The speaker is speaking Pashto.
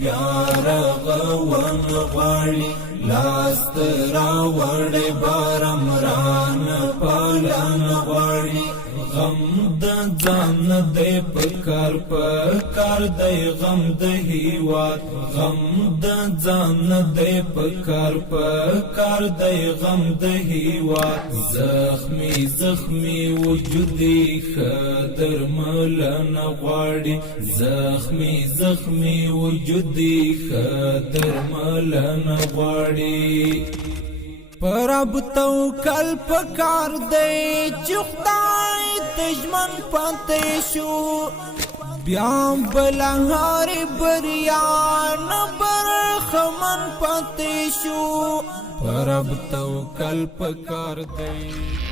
بیا رغون غواړي لاس ته راوړې بارمران پالن غواړي غم د ځان دی پکار دی غم د هیواد غم د ځان دی پکار دی غم د هیواد زخمی زخمی وجودی خدر ملن غواړي زخمی زخمی وجودی خدر ملن غواړي پرب توکل پکار دی چې خدای دشمن پاتې شو بیا بلهار بریان برخمن پاتې شو پرب توکل پکار دی